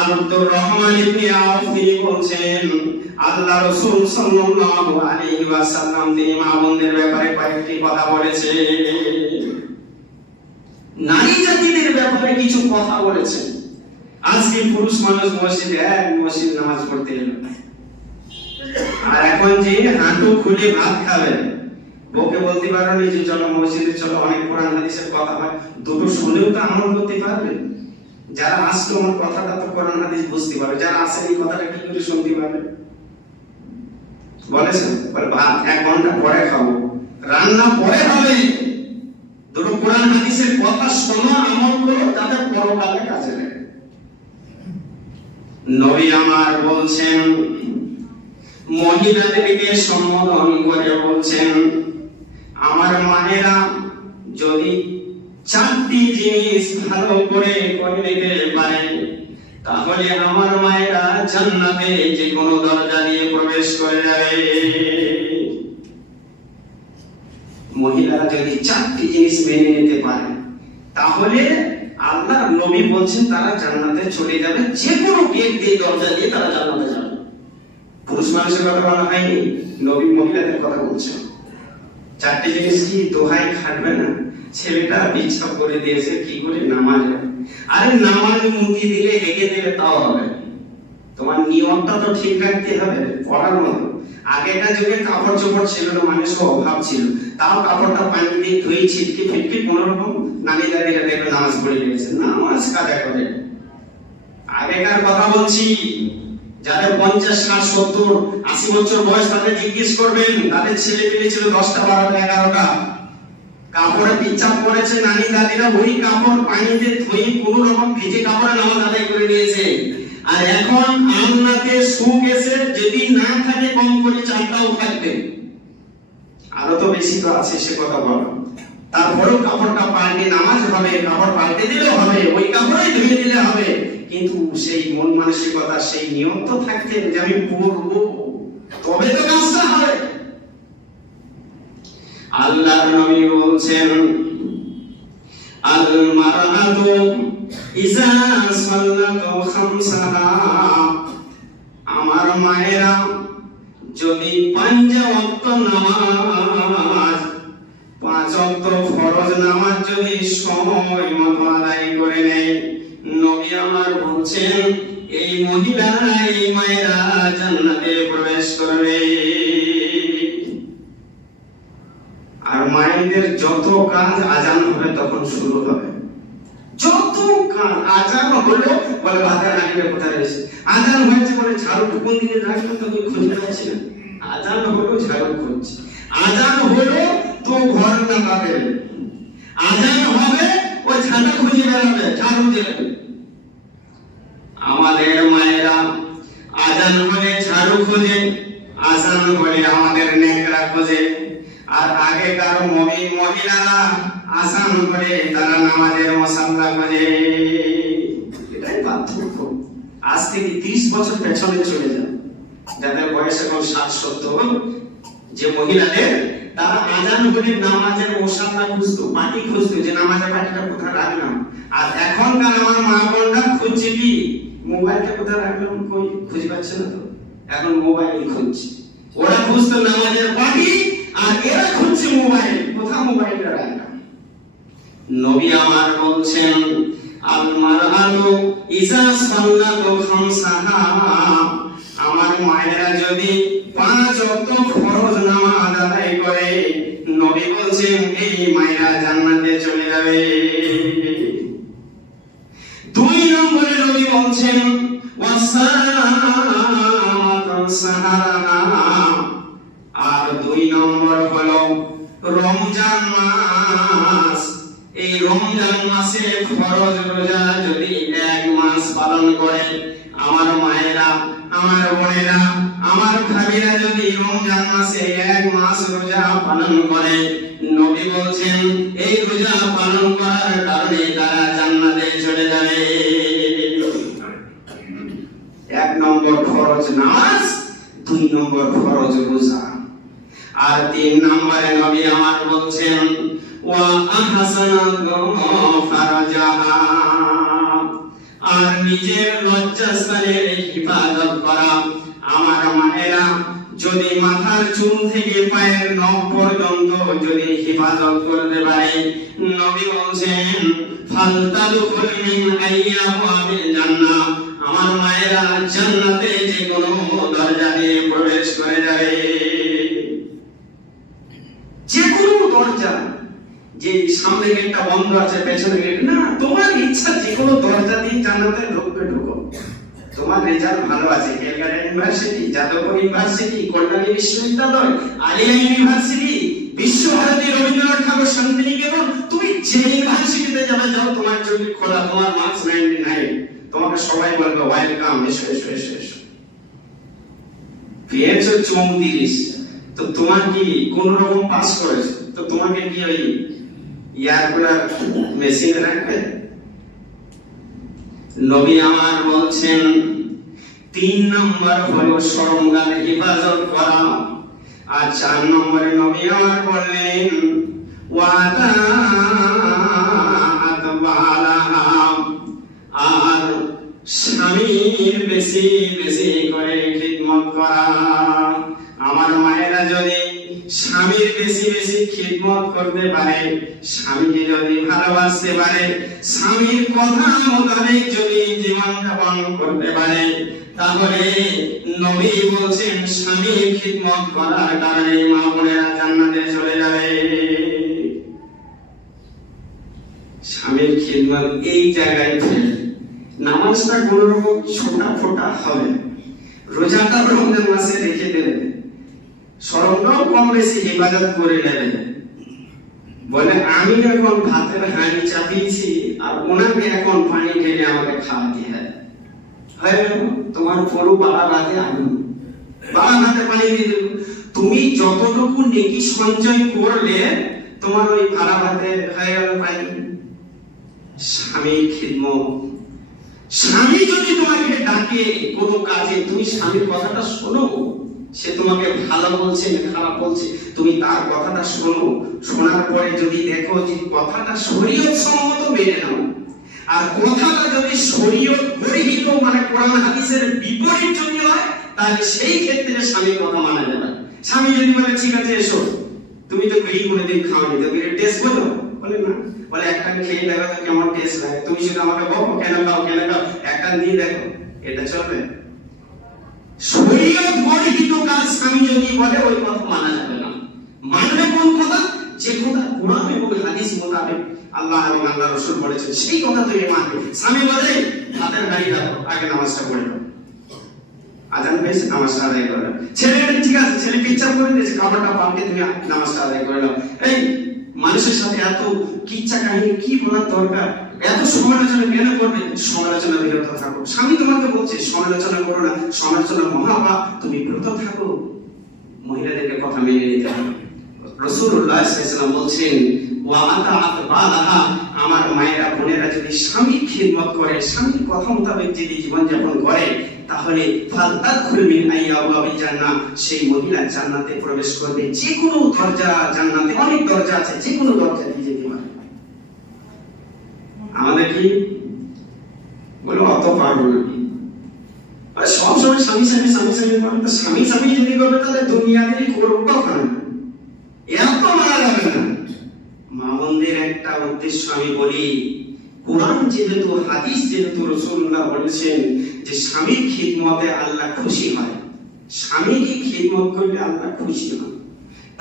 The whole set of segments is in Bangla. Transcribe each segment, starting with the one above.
আব্দুর রহমান ইবনে আউফ তিনি বলছেন, আল্লাহ রাসূল সাল্লাল্লাহু আলাইহি ওয়াসাল্লাম তিনি মা ব্যাপারে কয়েকটি কথা বলেছেন। নারী জাতিদের ব্যাপারে কিছু কথা বলেছেন। আজকে পুরুষ মানুষ মসজিদে মসজিদ নামাজ পড়তে এলো আর এখন যে হাঁটু খুলে ভাত খাবে বউকে বলতে পারো নি যে চলো মসজিদে চলো, অনেক কোরআন হাদিসের কথা হয়। দুটো শুনেও তো আমল করতে পারবে যারা আসলো আমার কথাটা তো কোরআন হাদিস বুঝতে পারবে। যারা আসেন এই কথাটা কি করে শুনতে পারবে? বলেছেন? বলে, ভাত এক ঘণ্টা পরে খাব। রান্না পরে হবে। কোরআন হাদিসের কথা শোনো, আমল করো, তাতে পরকালে কাজে লাগে। নবী আমার বলছেন, মহিলাদেরকে সম্বোধন করে বলছেন, আমার মায়েরা যদি চারটি জিনিস ভালো করে করে নিতে পারে তাহলে আমার মায়েরা জান্নাতে যে কোনো দরজা দিয়ে প্রবেশ করে যাবে। মহিলারা যদি চারটি জিনিস মেনে নিতে পারে, তাহলে আল্লাহ নবী বলছেন, তারা জান্নাতে চলে যাবে। যে কোনো গেট দিয়ে দরজা দিয়ে তারা জান্নাতে যাবে। পুরুষ মানুষের কথা বলা হয়নি, নবী মহিলাদের কথা বলছেন। চারটি জিনিস কি দোহাই খাটবে না? ছেলেটা ইচ্ছা করে দিয়েছে, কি করে নামাজ হবে? আরে নামাজ মুখি দিলে হেগে দিলে তাও হবে তোমার নিয়মটা তো ঠিক রাখতে হবে, পড়ার মতো। যুগে কাপড় চোপড় ছিল না মানুষের অভাব ছিল। তাও কাপড়টা পানি দিয়ে ধুয়ে ছিটকে ফিটকে নানি দাদিরা দেখবে নামাজ পড়ে গিয়েছে নামাজ কাজা করে আগেকার কথা বলছি, যাদের পঞ্চাশ ষাট সত্তর আশি বছর বয়স, তাদের জিজ্ঞেস করবেন, তাদের ছেলে পেলে ছিল দশটা, বারোটা, এগারোটা। কাপড়ে পিচ্ছাপ করেছে নানি দাদিরা ওই কাপড় পানিতে ধুয়ে কোন রকম ভিজে কাপড়ে নামাজ আদায় করে দিয়েছে। আর এখন আমনাতে সুখ এসে যদি না থাকে কম করে চারটাও থাকবে। আরও তো বেশি তো আছে সে কথা বলো। তারপরেও কাপড়টা পাল্টে নামাজ হবে, কাপড় পাল্টে দিলে হবে, ওই কাপড়ই ধুয়ে দিলে হবে। কিন্তু সেই মন মানসিকতা, সেই নিয়ম তো থাকতে যে আমি পড়ব তবে তো কাজটা হবে আল্লাহর নবী বলছেন আল মারআতু ইজা সাল্লাতু খামসাহা। আমার মায়েরা, যদি পাঁচ ওয়াক্ত নামাজ, পাঁচ ওয়াক্ত ফরজ নামাজ যদি সময় মতো আদায় করে নেয়, নবী আমার বলছেন, এই মহিলা এই মায়েরা জান্নাতে প্রবেশ করবে। আর মায়েদের যত কাজ আজান হবে তখন শুরু হবে। যত কাজ আজান হলো, বলে বাজার রাখবে কোথায় রয়েছে? আজান হয়েছে বলে ঝাড়ু কোন দিকে রাখবেন তো ওই খুঁজে পাচ্ছি না। আজান হলো ঝাড়ু খুঁজছে। আজান হলো তো ঘর না পাবে আজান হবে, ওই ঝাঁটা খুঁজে বেড়াবে, ঝাড়ু দেবে। আমাদের মায়েরা আজান হলে ঝাড়ু খোঁজে, আজান হলে আমাদের নেকড়া খোঁজে। আর আগেকার মমিন মহিলারা আসান করে তারা নামাজের মশাল্লা খোঁজে এটাই পার্থক্য। আজ থেকে তিরিশ বছর পেছনে চলে যান। যাদের বয়স এখন ষাট, সত্তর, যে মহিলাদের, তারা আজান করে নামাজের মশাল্লা খুঁজতো পাটি খুঁজতো যে নামাজের পাটিটা কোথায় রাখলাম। আর এখনকার আমার মা বোনরা খুঁজছে কি? মোবাইলটা কোথায় রাখলাম? কই? খুঁজে পাচ্ছে না তো। এখন মোবাইল খুঁজছে। ওরা খুঁজতো নামাজের পাটি আর এরা খুঁজছে মোবাইল কোথায় মোবাইলটা রাখলাম নবী আমার বলছেন আল মারআতু সাল্লাতু খামসাহা। আমার মায়েরা যদি পাঁচ ওয়াক্ত ফরজ নামাজ আদায় করে, নবী বলছেন, এই মায়েরা জান্নাতে চলে যাবে। দুই নম্বরে নবী বলছেন ওয়াসামাতান সাহারানা আর দুই নম্বর হলো রমজান মাস। এই রমজান মাসে ফরজ রোজা যদি এক মাস পালন করে আমার মায়েরা, আমার বোনেরা, আমার ভাবিরা যদি রমজান মাসে এক মাস রোজা পালন করে, নবী বলছেন, এই রোজা পালন করার কারণে তারা জান্নাতে চলে যাবে। এক নম্বর ফরজ নামাজ, দুই নম্বর ফরজ রোজা। আর তিন নম্বরে নবী আমার বলছেন আর নিজের লজ্জাস্থানের হিফাজত করা আমার মায়েরা, যদি মাথার চুল থেকে পায়ের নখ পর্যন্ত যদি হিফাজত করতে পারে, নবী বলছেন আমার মায়েরা জান্নাতে যে কোনো দরজা দিয়ে প্রবেশ করে যাবে। যে কোনো দরজা যে সামনে গেটটা বন্ধ আছে, পেছনে গেট না, তোমার ইচ্ছা যে কোনো দরজা দিয়ে জান্নাতে ঢুকবে ঢুকো। তোমার রেজাল্ট ভালো আছে। ক্যালকাটা ইউনিভার্সিটি যাদবপুর ইউনিভার্সিটি কল্যাণী বিশ্ববিদ্যালয়, আলিয়া ইউনিভার্সিটি বিশ্বভারতী রবীন্দ্রনাথ ঠাকুর শান্তিনিকেতন। তুমি যে ইউনিভার্সিটিতে যাবে, যাও, তোমার জন্য খোলা, তোমার মার্কস নাইনটি নাইন তোমাকে সবাই বলবে ওয়েলকাম এসো এসো এসো এসো। পেয়েছ চৌত্রিশ। তো তোমার কি কোন রকম পাস করেছ? তো তোমাকে কি ওই ইয়ার কুলার মেশিন রাখবে? নবী আমার বলছেন, তিন নম্বর হলো সরঙ্গার হেফাজত করা, আর চার নম্বরে নবী আমার বললেন আর স্বামীর বেশি বেশি করে খিদমত করা। আমার মায়েরা যদি স্বামীর বেশি বেশি খিদমত করতে পারে, স্বামীকে যদি ভালোবাসতে পারে, স্বামীর কথা মোতাবেক যদি জীবন যাপন করতে পারে, তাহলে নবী বলছেন, স্বামীর খিদমত করার কারণে মা বোনেরা জান্নাতে চলে যাবে। স্বামীর খিদমত এই জায়গায় ফেলে নামাজটা কোন রকম ছোটা ফোটা হবে রোজাটা রমজান মাসে রেখে দেবে স্মরণটাও কম বেশি হেফাজত করে নেবে। বলে, আমি এখন ভাতের হাঁড়ি চাপিয়েছি আর ওনাকে এখন পানি ঢেলে আমাকে খাওয়াতে হয়। তোমার পুরো বাবা রাতে আগুন বাবা হাতে পানি দিয়ে তুমি যতটুকু নেকি সঞ্চয় করলে, তোমার ওই ভাড়া ভাতে হয়ে গেল পানি। স্বামীর খিদমত। স্বামী যদি তোমাকে ডাকে কোনো কাজে, তুমি স্বামীর কথাটা শোনো। সে তোমাকে ভালো বলছে, না খারাপ বলছে, তুমি তার কথাটা শোনো। শোনার পরে যদি দেখো যে কথাটা শরীয়ত সম্মত মেনে নাও। আর কথাটা যদি শরীয়ত পরিহিত মানে কোরআন হাদিসের বিপরীত যদি হয়, তাহলে সেই ক্ষেত্রে স্বামীর কথা মানা যাবে স্বামী যদি বলে, ঠিক আছে, এসো। তুমি তো ঘি কোনোদিন খাওনি তো ঘিরে টেস্ট করো? বলে, না। বলে একটা খেয়ে দেখো তো কেমন টেস্ট লাগে। তুমি শুধু আমাকে বলো কেন খাও কেন খাও? একটা দিয়ে দেখো। এটা চলবে শরীয়ত বর্হিত কাজ স্বামী যদি বলে, ওই কথা মানা যাবে না। মানবে কোন কথা? যে কথা কোরআন এবং হাদিস মোতাবেক আল্লাহ এবং আল্লাহ রসুল বলেছেন, সেই কথা তুমি মানবে। স্বামী বলে, হাতের গাড়ি রাখো আগে নামাজটা পড়ে নাও। আজান পেয়েছে, নামাজটা আদায় করে নাও। ছেলে ঠিক আছে, ছেলে ইচ্ছা করে দিয়েছে খাবারটা পাল্টে তুমি নামাজটা আদায় করে নাও। এই, মানুষের সাথে এত কিচ্ছা কাহিনী, কি বলার দরকার? এত সমালোচনা কেন করবে? সমালোচনা বিরত থাকো। স্বামী তোমাকে বলছে, সমালোচনা করো না, সমালোচনা মহাপাপ, তুমি বিরত থাকো। মহিলাদেরকে কথা মেনে নিতে হবে। বলছেন আমার মায়েরা, বোনেরা যদি স্বামীর খিদমত করে স্বামীর কথা মোতাবেক যদি জীবন যাপন করে, তাহলে ফালতাদখুল মিন জান্নাহ, সেই মহিলা জান্নাতে প্রবেশ করবে। যে কোনো দরজা জান্নাতে, অনেক দরজা আছে যে কোনো দরজা দিয়ে আমাদের কি? বলে অত পারব নাকি আর সব সময় স্বামী স্বামী স্বামী স্বামী করবে তো স্বামী স্বামী যদি করবে, তাহলে দুনিয়াতেই করব কখন এত মারা যাবে না। মা বোনদের একটা উদ্দেশ্য আমি বলি, কোরআন যেহেতু, হাদিস যেহেতু রসুল্লাহ বলেছেন যে স্বামীর খিদমতে আল্লাহ খুশি হয়। স্বামীকে খিদমত করলে আল্লাহ খুশি হয়।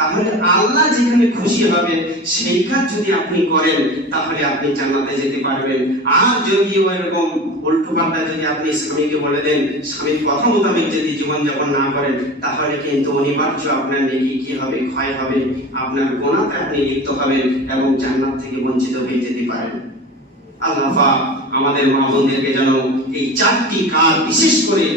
তাহলে আল্লাহ যেখানে খুশি হবে, সেই কাজ যদি আপনি করেন, তাহলে আপনি জান্নাতে যেতে পারবেন। আর যদি ওইরকম উল্টো পাল্টা যদি আপনি স্বামীকে বলে দেন, স্বামীর কথা মোতাবেক যদি জীবনযাপন না করেন, তাহলে কিন্তু অনিবার্য আপনার নেকি কি হবে, ক্ষয় হবে, আপনার গোনাতে আপনি লিপ্ত হবেন এবং জান্নাত থেকে বঞ্চিত হয়ে যেতে পারেন। আল্লাহ আমাদের মা বোনদেরকে যেন এই চারটি কাজ বিশেষ করে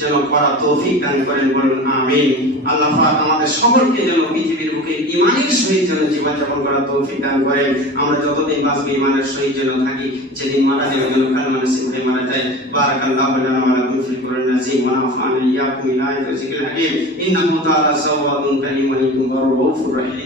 যেন করা তৌফিক দান করেন, বলুন আমিন। আল্লাহ পাক আমাদের সকলকে যেন পৃথিবীর বুকে ইমানের সহিত যেন জীবনযাপন করার তৌফিক দান করেন। আমরা যতদিন বাঁচবো, ইমানের সহিত যেন থাকি। যেদিন মারা যাবে, যেন কালমা নসিব হয়ে মারা যায়। বারাকাল্লাহু লানা ওয়া লাকুম ফিল কুরআন নাজিম ওয়া নাফা'না ইয়্যাকুম ইলা যিকরিল হাকীম। ইন্নাহু তাআলা সাওয়াবুন কারীমুন ওয়া রহিম।